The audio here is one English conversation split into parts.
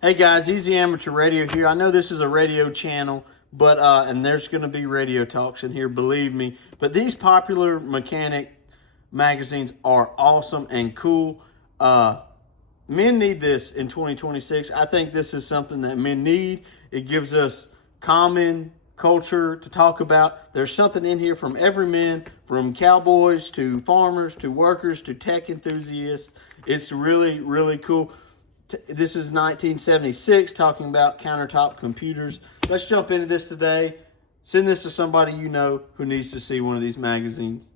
Hey guys, Easy Amateur Radio here. I know this is a radio channel, but and there's going to be radio talks in here, believe me. But these popular mechanic magazines are awesome and cool. Men need this in 2026. I think this is something that men need. It gives us common culture to talk about. There's something in here from every man, from cowboys to farmers to workers to tech enthusiasts. It's really, really cool. This is 1976, talking about countertop computers. Let's jump into this today. Send this to somebody you know who needs to see one of these magazines.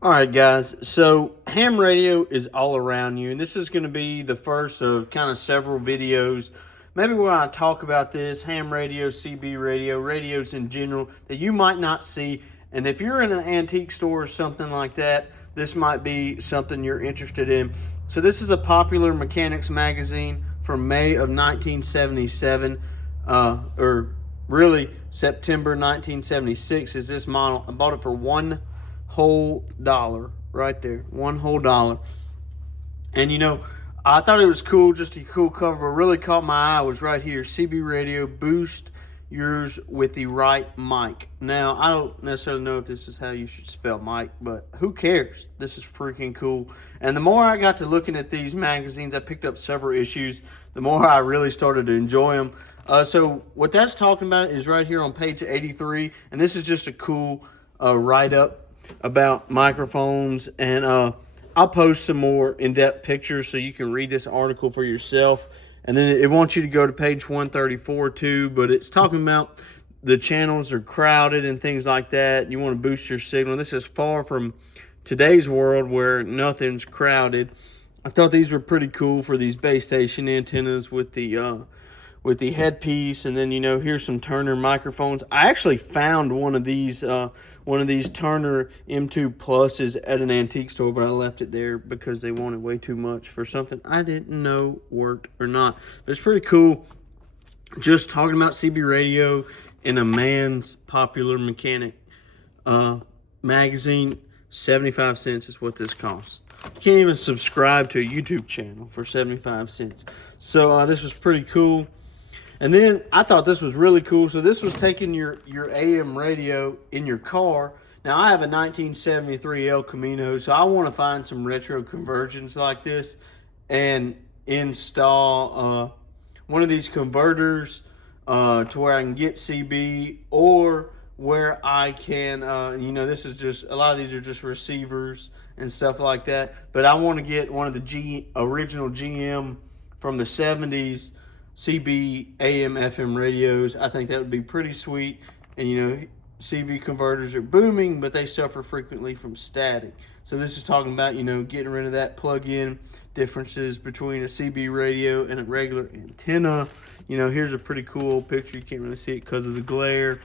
All right, guys. So ham radio is all around you, and this is going to be the first of kind of several videos, maybe where I talk about this, ham radio, CB radio, radios in general, that you might not see. And if you're in an antique store or something like that, this might be something you're interested in. So this is a Popular Mechanics magazine from May of 1977, or really September 1976 is this model. I bought it for $1 whole right there, $1 whole. And you know, I thought it was cool, just a cool cover, but really caught my eye was right here, CB Radio, boost yours with the right mic. Now, I don't necessarily know if this is how you should spell mic, but who cares? This is freaking cool. And the more I got to looking at these magazines, I picked up several issues, the more I really started to enjoy them. So what that's talking about is right here on page 83, and this is just a cool write-up about microphones, and I'll post some more in-depth pictures so you can read this article for yourself. And then it wants you to go to page 134 too, but it's talking about the channels are crowded and things like that. You want to boost your signal. This is far from today's world where nothing's crowded. I thought these were pretty cool for these base station antennas with the headpiece, and then here's some Turner microphones. I actually found one of these Turner M2 Pluses at an antique store, but I left it there because they wanted way too much for something I didn't know worked or not. But it's pretty cool. Just talking about CB radio in a man's Popular Mechanic magazine. 75 cents is what this costs. You can't even subscribe to a YouTube channel for 75 cents. So this was pretty cool. And then I thought this was really cool. So this was taking your AM radio in your car. Now, I have a 1973 El Camino, so I want to find some retro conversions like this and install one of these converters to where I can get CB, or where I can, this is just, a lot of these are just receivers and stuff like that. But I want to get one of the original GM from the 70s CB AM FM radios. I think that would be pretty sweet. And CB converters are booming, but they suffer frequently from static. So this is talking about getting rid of that plug-in differences between a CB radio and a regular antenna. Here's a pretty cool picture. You can't really see it because of the glare.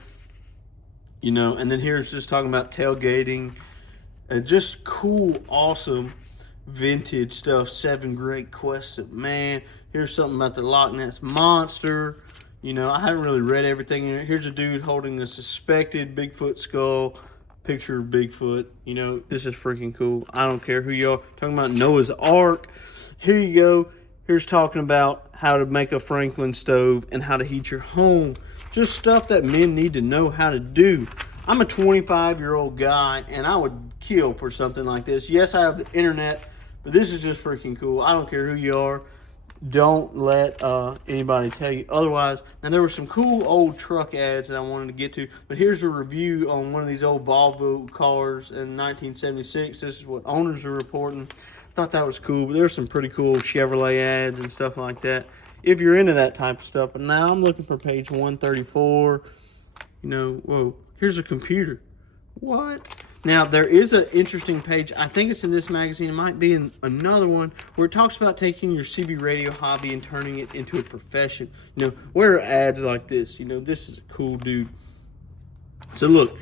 And then here's just talking about tailgating, and just cool, awesome vintage stuff. 7 great quests of man. Here's something about the Loch Ness Monster. I haven't really read everything in it. Here's a dude holding a suspected Bigfoot skull. Picture of Bigfoot. This is freaking cool. I don't care who you are. Talking about Noah's Ark. Here you go. Here's talking about how to make a Franklin stove and how to heat your home. Just stuff that men need to know how to do. I'm a 25-year-old guy, and I would kill for something like this. Yes, I have the internet, but this is just freaking cool. I don't care who you are. Don't let anybody tell you otherwise. And there were some cool old truck ads that I wanted to get to, but here's a review on one of these old Volvo cars in 1976. This is what owners are reporting. Thought that was cool, but there's some pretty cool Chevrolet ads and stuff like that, if you're into that type of stuff. But now I'm looking for page 134. Whoa, here's a computer. What? Now, there is an interesting page. I think it's in this magazine. It might be in another one, where it talks about taking your CB radio hobby and turning it into a profession. Where are ads like this? This is a cool dude. So look,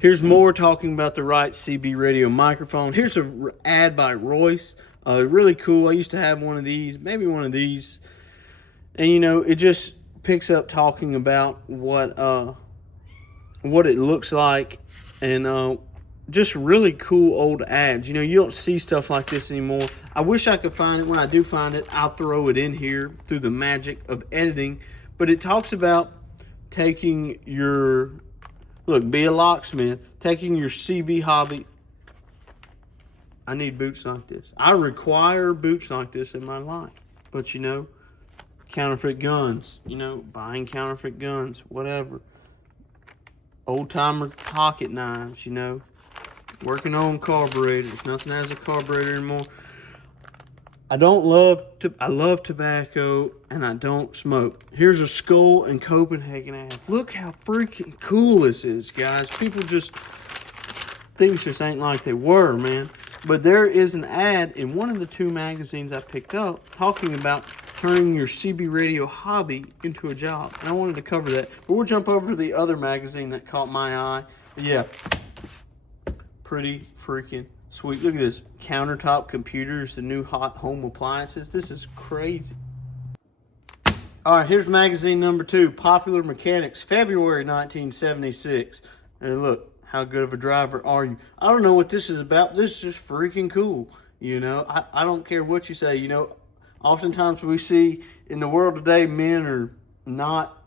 here's more talking about the right CB radio microphone. Here's an ad by Royce. Really cool. I used to have one of these, maybe one of these. And, it just picks up talking about what it looks like, and just really cool old ads. You know, you don't see stuff like this anymore. I wish I could find it. When I do find it, I'll throw it in here through the magic of editing. But it talks about taking your, look, be a locksmith, taking your CB hobby. I need boots like this. I require boots like this in my life. But, you know, counterfeit guns, you know, buying counterfeit guns, whatever. Old-timer pocket knives, you know, working on carburetors. Nothing has a carburetor anymore. I love tobacco, and I don't smoke. Here's a Skull and Copenhagen ad. Look how freaking cool this is, guys. People just, things just ain't like they were, man. But there is an ad in one of the 2 magazines I picked up talking about turning your CB radio hobby into a job. And I wanted to cover that. But we'll jump over to the other magazine that caught my eye. But yeah, pretty freaking sweet. Look at this. Countertop computers, the new hot home appliances. This is crazy. All right, here's magazine number 2, Popular Mechanics, February 1976. And look, how good of a driver are you? I don't know what this is about. This is just freaking cool. You know, I don't care what you say. You know, oftentimes we see in the world today, men are not,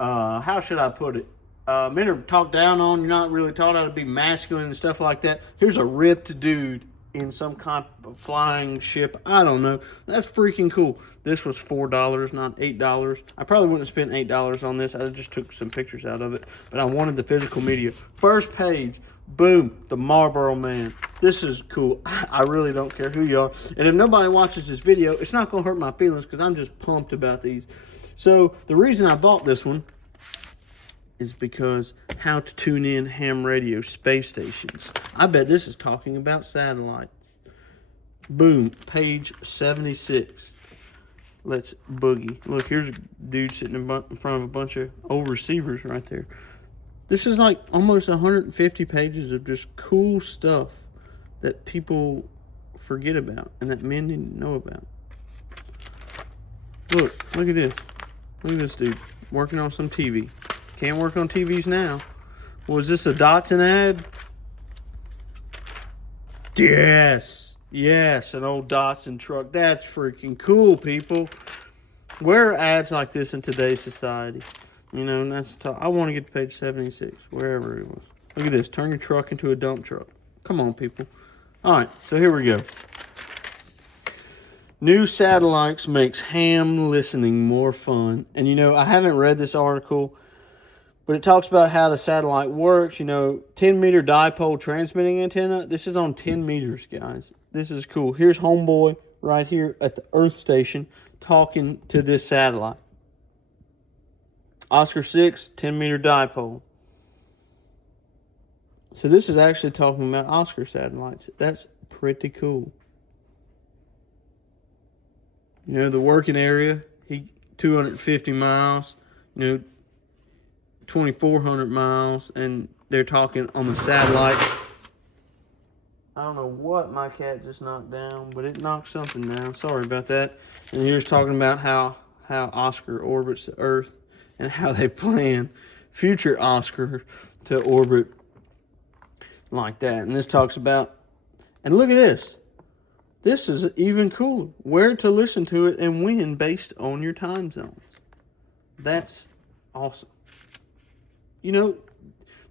how should I put it? Men are talked down on. You're not really taught how to be masculine and stuff like that. Here's a ripped dude in some kind of flying ship. I don't know. That's freaking cool. This was $4, not $8. I probably wouldn't have spent $8 on this. I just took some pictures out of it. But I wanted the physical media. First page, boom, the Marlboro Man. This is cool. I really don't care who you are. And if nobody watches this video, it's not going to hurt my feelings because I'm just pumped about these. So the reason I bought this one is because how to tune in ham radio space stations. I bet this is talking about satellites. Boom, page 76. Let's boogie. Look, here's a dude sitting in front of a bunch of old receivers right there. This is like almost 150 pages of just cool stuff that people forget about and that men need to know about. Look at this. Look at this dude working on some TV. Can't work on TVs now. Was this a Datsun ad? Yes, an old Datsun truck. That's freaking cool, people. Where are ads like this in today's society? You know, and that's I want to get to page 76, wherever it was. Look at this. Turn your truck into a dump truck. Come on, people. All right, so here we go. New satellites makes ham listening more fun. And, you know, I haven't read this article, but it talks about how the satellite works. You know, 10-meter dipole transmitting antenna. This is on 10 meters, guys. This is cool. Here's homeboy right here at the Earth station talking to this satellite. Oscar 6, 10-meter dipole. So this is actually talking about Oscar satellites. That's pretty cool. You know, the working area, 250 miles, you know, 2,400 miles, and they're talking on the satellite. I don't know what my cat just knocked down, but it knocked something down. Sorry about that. And here's talking about how Oscar orbits the Earth and how they plan future Oscar to orbit like that. And this talks about, and look at this. This is even cooler. Where to listen to it and when based on your time zones. That's awesome. You know,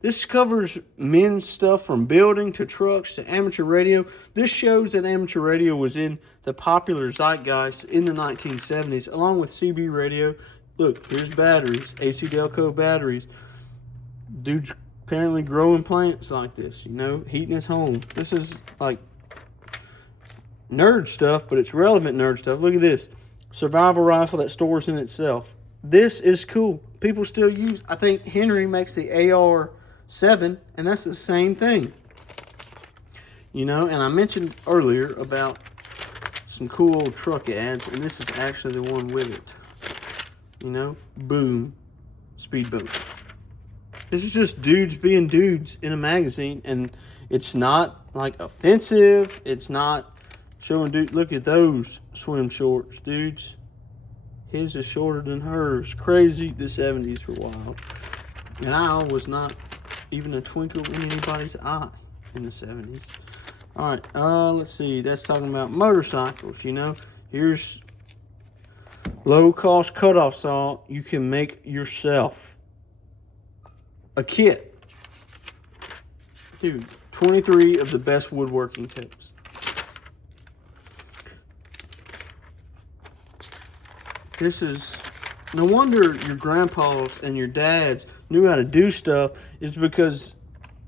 this covers men's stuff from building to trucks to amateur radio. This shows that amateur radio was in the popular zeitgeist in the 1970s, along with CB radio. Look, here's batteries, AC Delco batteries. Dude's apparently growing plants like this, you know, heating his home. This is like nerd stuff, but it's relevant nerd stuff. Look at this. Survival rifle that stores in itself. This is cool. People still use, I think Henry makes the AR-7, and that's the same thing. You know, and I mentioned earlier about some cool old truck ads, and this is actually the one with it. You know, boom, speedboat. This is just dudes being dudes in a magazine, and it's not like offensive. It's not showing dude. Look at those swim shorts, dudes. His is shorter than hers. Crazy. The 70s were wild. And I was not even a twinkle in anybody's eye in the 70s. All right, let's see. That's talking about motorcycles, you know. Here's low-cost cutoff saw you can make yourself. A kit. Dude, 23 of the best woodworking tips. This is, no wonder your grandpas and your dads knew how to do stuff, is because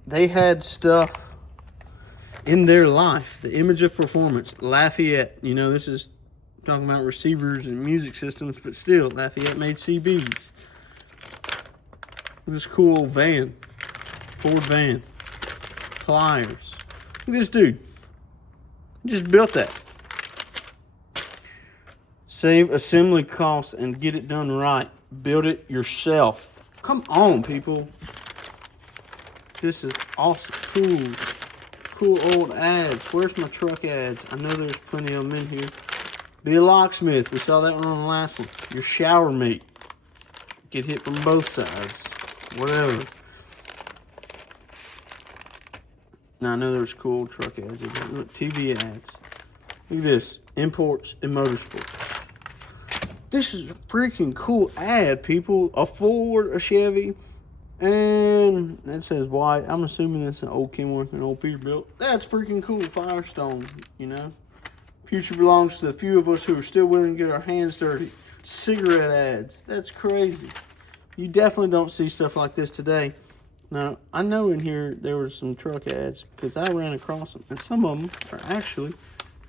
they had stuff in their life. The image of performance. Lafayette, you know, this is talking about receivers and music systems, but still, Lafayette made CBs. This cool van, Ford van, pliers. Look at this dude. He just built that. Save assembly costs and get it done right. Build it yourself. Come on, people. This is awesome. Cool old ads. Where's my truck ads? I know there's plenty of them in here. Be a locksmith. We saw that one on the last one. Your shower mate. Get hit from both sides. Whatever. Now, I know there's cool truck ads. Look, TV ads. Look at this. Imports and motorsports. This is a freaking cool ad, people. A Ford, a Chevy, and that says white. I'm assuming that's an old Kenworth and old Peterbilt. That's freaking cool. Firestone, you know. Future belongs to the few of us who are still willing to get our hands dirty. Cigarette ads. That's crazy. You definitely don't see stuff like this today. Now, I know in here there were some truck ads because I ran across them, and some of them are actually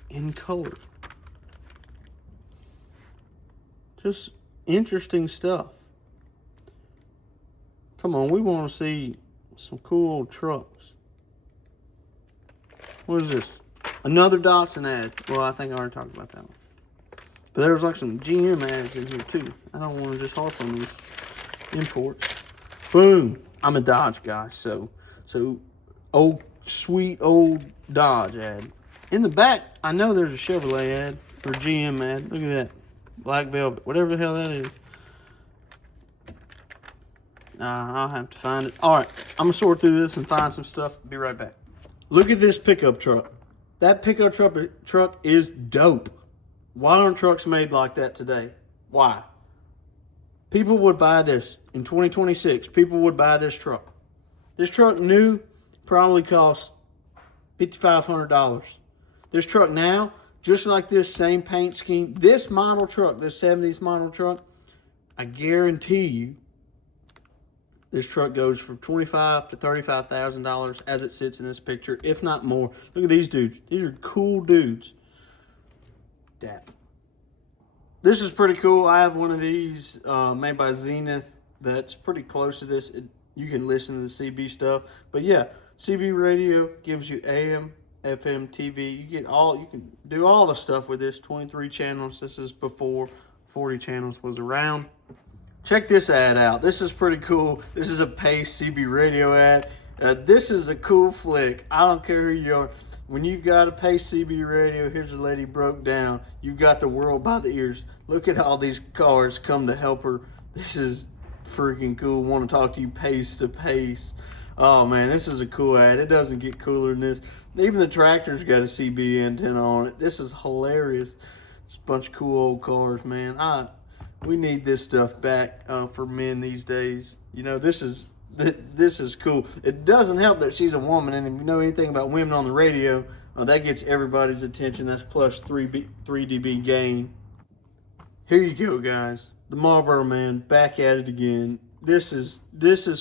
in color. Just interesting stuff. Come on, we want to see some cool old trucks. What is this? Another Datsun ad. Well, I think I already talked about that one. But there was like some GM ads in here too. I don't want to just harp on these imports. Boom. I'm a Dodge guy, so old sweet old Dodge ad. In the back, I know there's a Chevrolet ad or GM ad. Look at that. Black Velvet, whatever the hell that is. I'll have to find it. All right, I'm going to sort through this and find some stuff. Be right back. Look at this pickup truck. That pickup truck is dope. Why aren't trucks made like that today? Why? People would buy this in 2026. People would buy this truck. This truck new probably cost $5,500. This truck now, just like this same paint scheme, this model truck, this 70s model truck, I guarantee you, this truck goes from $25,000 to $35,000 as it sits in this picture, if not more. Look at these dudes. These are cool dudes. Dap. This is pretty cool. I have one of these made by Zenith that's pretty close to this. You can listen to the CB stuff. But yeah, CB radio gives you AM, FM, TV. You can do all the stuff with this. 23 channels. This is before 40 channels was around. Check this ad out. This is pretty cool. This is a Pace CB radio ad. This is a cool flick. I don't care who you are. When you've got a Pace CB radio, here's a lady broke down. You've got the world by the ears. Look at all these cars come to help her. This is freaking cool. Want to talk to you Pace to Pace. Oh man, this is a cool ad. It doesn't get cooler than this. Even the tractor's got a CB antenna on it. This is hilarious. It's a bunch of cool old cars, man. We need this stuff back for men these days. You know, this is cool. It doesn't help that she's a woman, and if you know anything about women on the radio, that gets everybody's attention. That's plus 3 dB gain. Here you go, guys. The Marlboro Man back at it again. This is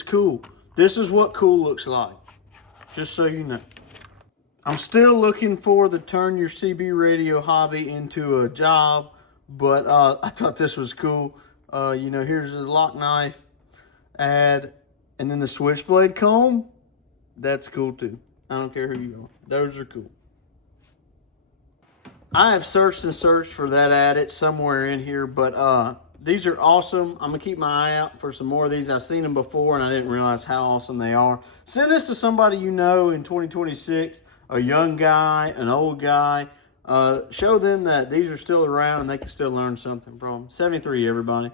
cool. This is what cool looks like. Just so you know. I'm still looking for the turn your CB radio hobby into a job, but I thought this was cool. You know, here's a lock knife ad, and then the switchblade comb. That's cool too. I don't care who you are. Those are cool. I have searched and searched for that ad. It's somewhere in here, but these are awesome. I'm gonna keep my eye out for some more of these. I've seen them before and I didn't realize how awesome they are. Send this to somebody you know in 2026, a young guy, an old guy. Show them that these are still around and they can still learn something from them. 73, everybody.